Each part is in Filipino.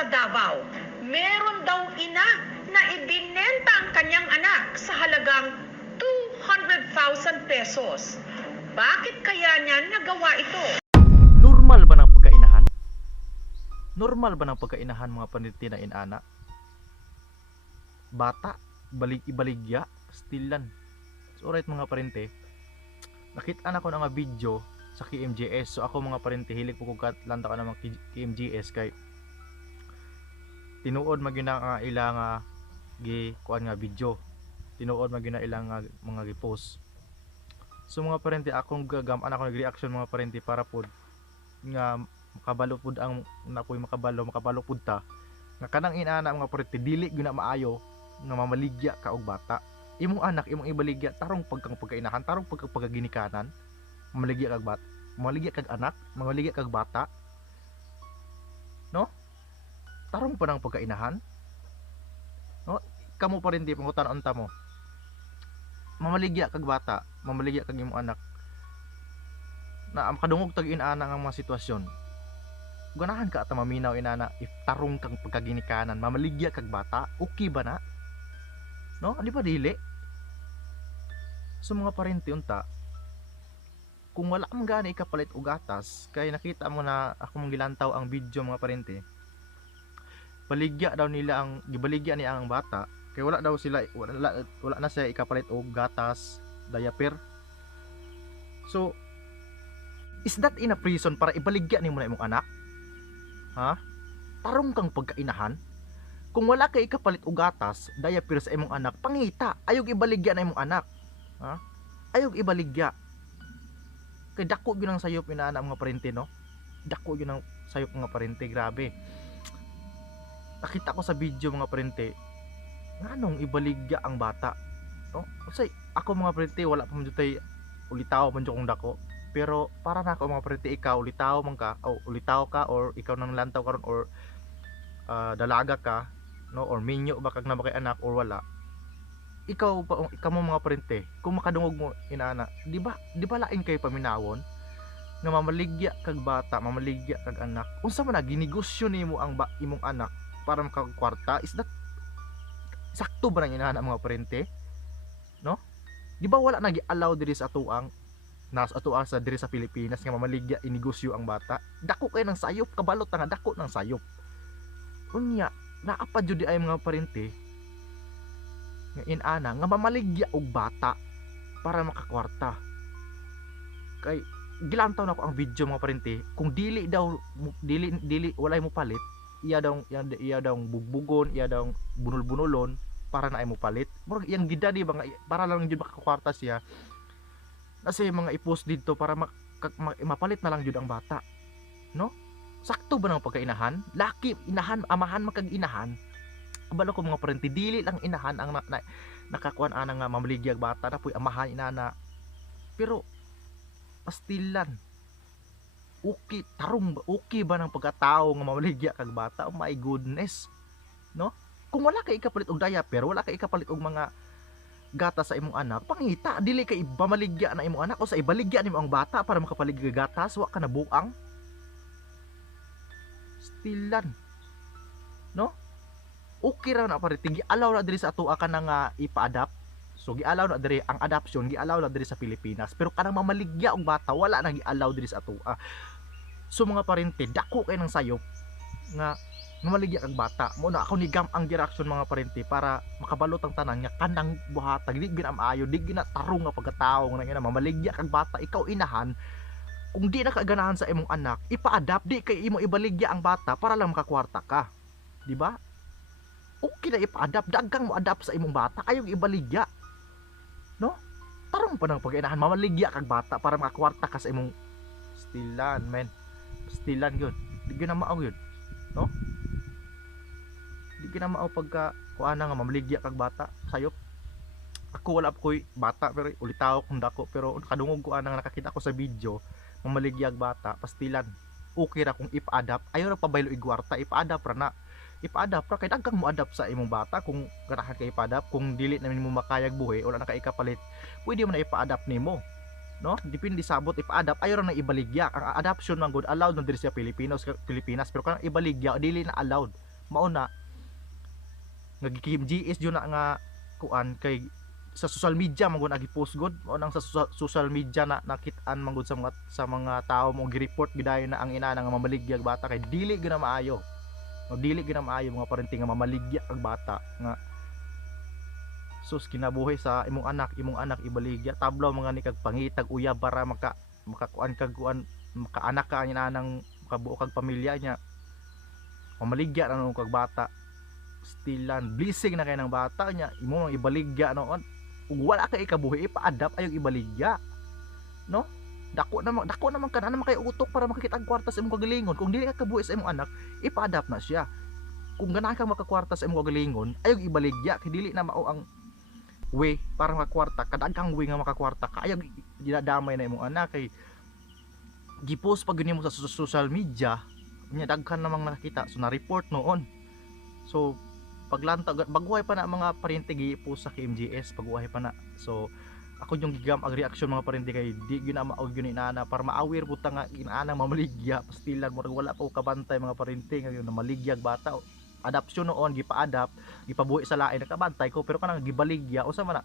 sa Davao, meron daw ina na ibinenta ang kanyang anak sa halagang 200,000 pesos. Bakit kaya niya nagawa ito? Normal ba ng pagkainahan? Normal ba ng pagkainahan mga paniti na inana? Bata, ibaligya, stilan. So alright mga parente, nakita na ko na nga video sa KMJS. So ako mga parente, hilig po ko lanta ka ng KMJS kay tinuod magyuna nga ilang gi kuan nga video. Tinuod magyuna ilang mga gi-post. So mga parente, akong gagamaan ako nag-reaction mga parente para pod nga makabalo pod ang napoy makabalo pod ta nga kanang inana mga parente dili gyud na maayo nga mamaligya ka og bata. Imong anak, imong ibaligya tarong pagkainahan, tarong pagkaginikanan, mamaligya kag bata, mamaligya kag anak, mamaligya kag bata. No? Tarong pa nang pagkainahan. No? Kamo pa rin di pangutan unta mo. Mamaligya kag bata, mamaligya kag imong anak. Na makadungog tag inana nga mga sitwasyon. Ganahan ka at maminaw inana if tarong kang pagkaginikanan, mamaligya kag bata, okay ba na? No? Di ba dili? So mga parente unta, kung wala man gani ikapalit og gatas, kay nakita mo na ako mong gilantaw ang video mga parente. Baligya daw nila ang gibaligya niya ang bata, kay wala daw sila wala na siya ikapalit og gatas, diaper. So is that in a prison para ibaligya nimo na imong anak? Ha? Tarong kang pagkainahan. Kung wala kay ikapalit og gatas, diaper sa imong anak, pangita, ayog ibaligya na imong anak. Ha? Ayog ibaligya. Kay dako gyud ang sayop inaana mga parente, no? Dako gyud ang sayop mga parente, grabe. Nakita ko sa video mga parente, nganong ibaligya ang bata, no? Kasi ako mga parente wala pa man tay ulitaw man kong dako. Pero para na ako mga parente, ikaw ulitaw man ka o ulitaw ka or ikaw nang lantaw karon or dalaga ka, no, or minyo ba kag na kay anak or wala, ikaw mo mga parente, kung makadungog mo inana, di ba lain kay paminawon nga mamaligya kag bata, mamaligya kag anak, unsa man na ginegosyo nimo ang imong anak para makakwarta? Is that sakto ba nang inana mga parente, no? Di ba wala nagi-allow diri sa atuang sa diri sa Pilipinas nga mamaligya inegosyo ang bata? Dako kay ng sayop, kabalot nga dako ng sayop. Unya naapa jud ay mga parente nga inana nga mamaligya og bata para makakwarta. Kay gilantaw na ko ang video mga parente, kung dili walay mo palit, iya daw bugbugon, iya daw bunol-bunulon para na ay mo palit. Murag iyang gida di ba nga para lang jud makakwarta siya. Kasi mga i-post dito para mapalit na lang jud ang bata, no? Sakto ba ng pagkainahan? Laki inahan, amahan makag-inahan. Kabalo ko mga parente, dili lang inahan ang nakakuan ana nga mamaligya ang bata na puy amahan inana. Pero pastilan, okay tarong ba, okay ba ng pagkatao nga mamaligya kag bata? Oh my goodness, no? Kung wala kay ikapalit og diaper, wala kay ikapalit og mga gata sa imong anak, pangita dili kay ibamaligya na imong anak o sa ibaligya nimo ang bata para makapaligya gatas, wa ka na buang. Stilan, no? Okay ra na parente, gi-allow na diri sa atoa ka na nga ipa-adapt. So gi-allow na diri ang adoption, gi-allow na diri sa Pilipinas, pero kanang mamaligya og bata wala na gi-allow diri sa atoa. So mga parente, dako kay ng sayop nga mamaligya kag bata. Mo na ako ni gam ang direction mga parente para makabalot ang tanan nga kanang buhatag di ginamaayo, di ginatarong nga pagkatao nga ina mamaligya kag bata. Ikaw inahan, kung di na kaganahan sa imong anak, ipa-adapt, di kay imo ibaligya ang bata para lang makakwarta ka, di ba? Okay na ipa-adapt, dagang mo adapt sa imong bata, ayong ibaligya, no? Tarong pa ng pag-inahan, mamaligya kag bata para makakwarta ka sa imong stilan, men. Stilan yun, di na maaw yun, no? Di na maaw pagka kuana nga mamaligya kag bata, sayop. Ako wala pa ko'y bata, pero ulitaw kung dako, pero kadungog ko anang nakakita ko sa video, mamaligya kag bata, pastilan. Okay ra kung ipa-adapt, ayaw na pabaylo igwarta, ipa-adapt ra na. Ipa-adapt ra kay dagkang mo adapt sa imong bata kung ganahan kay ipa-adapt. Kung dili na mo makayag buhi wala na kay ikapalit, pwede mo na ipa-adapt nimo, no? Depende sabot ipa-adapt, ayaw ra na ibaligya. Ang adoption man good allowed na diri sa Pilipinas, pero kanang ibaligya dili na allowed. mao na nga gikim GS jud na nga kuan kay sa social media man gud agi-post god mao nang sa social media na nakit-an man gud sa mga tao mo gi-report gidayon na ang ina nga mamaligyag bata kay dili gyud na maayo. No, dili gyud na maayo mga parente nga mamaligya ang bata nga sus kinabuhi sa imong anak ibaligya tablaw mga ni kag pangitag uyab para makakuan kag kuan makaanak ka ina nang makabuo kag pamilya niya mamaligya na nung kag bata stilan blessing na kay ng bata niya imo mang ibaligya noon ug wala kay ikabuhi ipa-adapt ayog ibaligya no dako naman kana naman kay utok para makakita ang kwarta sa imong kagalingon kung dili ka kabuhi sa imong anak ipa-adapt na siya kung ganahan kang makakwarta sa imong kagalingon ayog ibaligya kay dili na mao ang way para makakwarta kadaghang way nga makakwarta kayag dinadamay na imong anak kay gipost pag mo sa social media nya daghan namang nakita so na report noon so paglanta baguhay pa na mga parente gi-post sa KMGS paguhay pa na so ako yung gigam ang reaction mga parente kay di gyud na maog gyud inana para ma-aware puta nga inaana mamaligya pastilan mo wala pa kabantay mga parente nga yun na maligyag bata adoption noon gipa-adapt gipabuhi sa lain nakabantay ko pero kanang gibaligya usa man na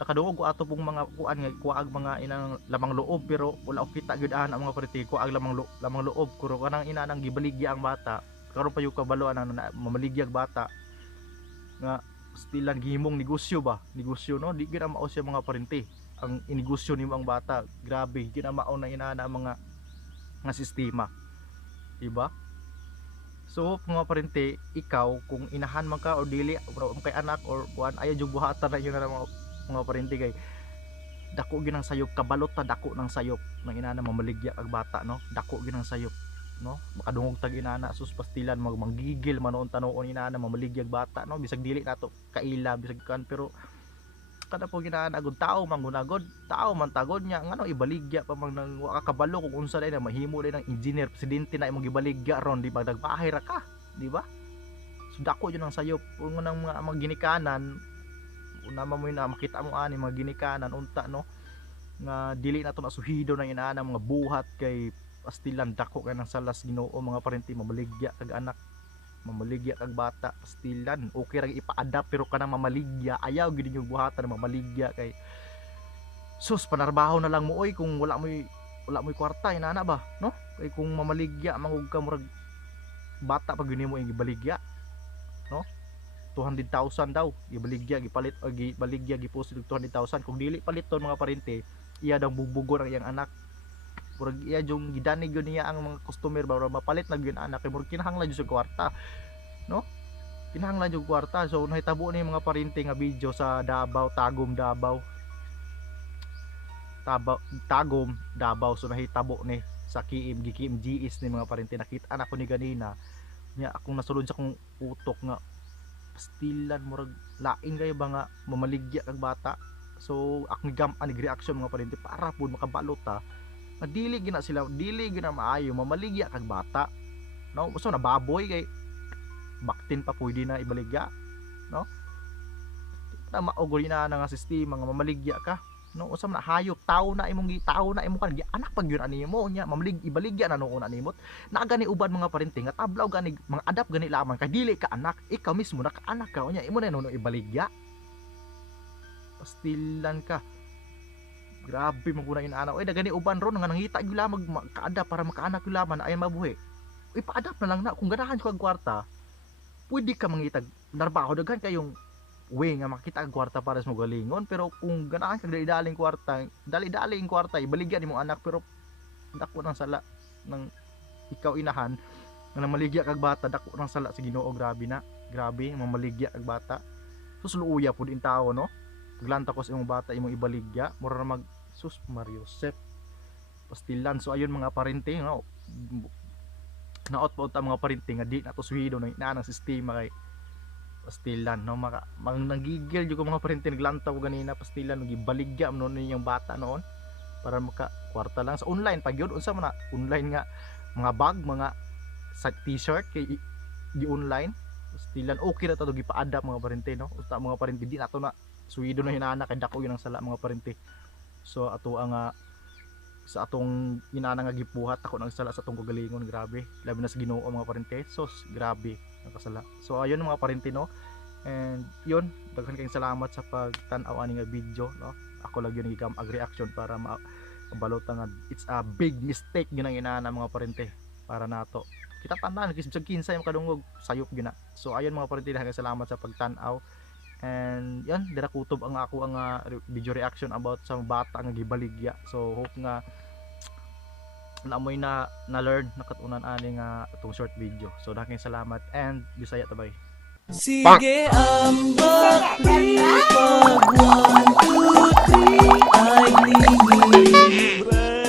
nakadungog ko ato pong mga kuan nga kuag mga inang lamang loob pero wala ko kita gyud ang mga parente kuag lamang loob kuro kanang inanang gibaligya ang bata karon pa yung kabaloan na mamaligya bata nga stilan gihimong negosyo no di gyud mao siya mga parente ang inegosyo nimo ang bata grabe gyud mao na inana mga sistema diba so mga parente ikaw kung inahan man ka o dili kay anak or kuan ayo jud buhatan na yun na mga parente kay dako gyud ang sayop kabalot ta dako ng sayop ng inana mamaligya ang bata no dako gyud ang sayop no makadungog tag inana sus pastilan manggigil manoon tanoon inana mamaligyag bata no bisag dili nato kaila bisag kan pero kada po ginaan agud tao mangunagod tao man tagod nya ngano ibaligya pa mang nang wa ka kabalo kung unsa day na mahimo day ng engineer presidente na imong gibaligya ron di ba nagbahay ra ka di ba so dako yun ang sayop kung nang mga ginikanan una mo na makita mo ani mga ginikanan unta no nga dili nato masuhido ng inana mga buhat kay pastilan dako kay nang salas Ginoo mga parente mamaligya kag anak mamaligya kag bata pastilan okay ra ipa-adapt pero kanang mamaligya ayaw gid yung buhatan mamaligya kay sus panarbaho na lang mo oy kung wala mo'y kwarta inana ba no kay kung mamaligya mangug ka murag bata pag gini mo gibaligya no 200,000 daw gibaligya gipalit o gibaligya gipost 200,000 kung dili paliton mga parente iya daw bubugon ang iyang anak murag iya yung gidanig yun niya ang mga customer ba mapalit na yun anak kay murag kinahanglan jud sa kwarta no kinahanglan jud kwarta so nahitabo ni mga parente nga video sa Davao Tagum Davao so nahitabo ni sa KMGS ni mga parente nakita na ko ni ganina nya akong nasulod sa kong utok nga pastilan murag lain kayo ba nga mamaligya kag bata so akong gam-an reaction mga parente para pud makabalot ta dili gina sila dili gina maayo mamaligya kag bata no so na baboy kay baktin pa pwede na ibaligya no na maugol na nga sistema nga mamaligya ka no usa man hayop tao na imong kan anak pag yun animo nya ibaligya na noon animot na gani uban mga parente nga tablaw gani mga adapt gani lamang kay dili ka anak ikaw mismo na ka anak ka nya imo na no ibaligya pastilan ka grabe man kuna inaana oy dagani uban ron nga nangita gyud lamang makaada para makaanak gyud lamang ay mabuhi ipa-adapt na lang na kung ganahan ko ang kwarta pwede ka mangitag narbaho daghan kayong way nga makita ang kwarta para sa magalingon pero kung ganahan ka dali-daling kwarta ibaligyan imong anak pero dako nang sala ng ikaw inahan nga maligya kag bata dako nang sala sa Ginoo grabe mamaligya kag bata susluuya pud in tao no paglanta ko sa imong bata imong ibaligya mura na mag sus Mario Sep pastilan so ayun mga parente nga naot pa ta mga parente nga di nato suhido ng inanang sistema kay pastilan no nagigil jud ko mga parente naglanta ko ganina pastilan gibaligya noon yung bata noon para maka kwarta lang sa online pag yun unsa man na online nga mga bag mga sa t-shirt kay di online pastilan okay na to gipa-adapt mga parente no usta mga parente di nato na suwido na hinana kay dako yun ang sala mga parente so ato ang sa atong inana nga gibuhat ako nang sala sa atong kagalingon, grabe, labi na sa Ginoo mga parente, sos grabe nakasala. So ayun mga parente no, and yun, daghan kayong salamat sa pagtan-aw ani nga video no. Ako lang yun gigam ag reaction para mabalota nga it's a big mistake ginang inana mga parente para nato. Kita tanan kisag kinsa yung kadungog sayop gina. So ayun mga parente, daghan salamat sa pagtan-aw. And yan, dira kutob ang ako ang video reaction about sa bata nga gibaligya. So hope nga namoy na learn nakatunan ani nga itong short video. So daghang salamat and Bisaya tabay. Sige ang pag 1, 2, 3 ay lingid.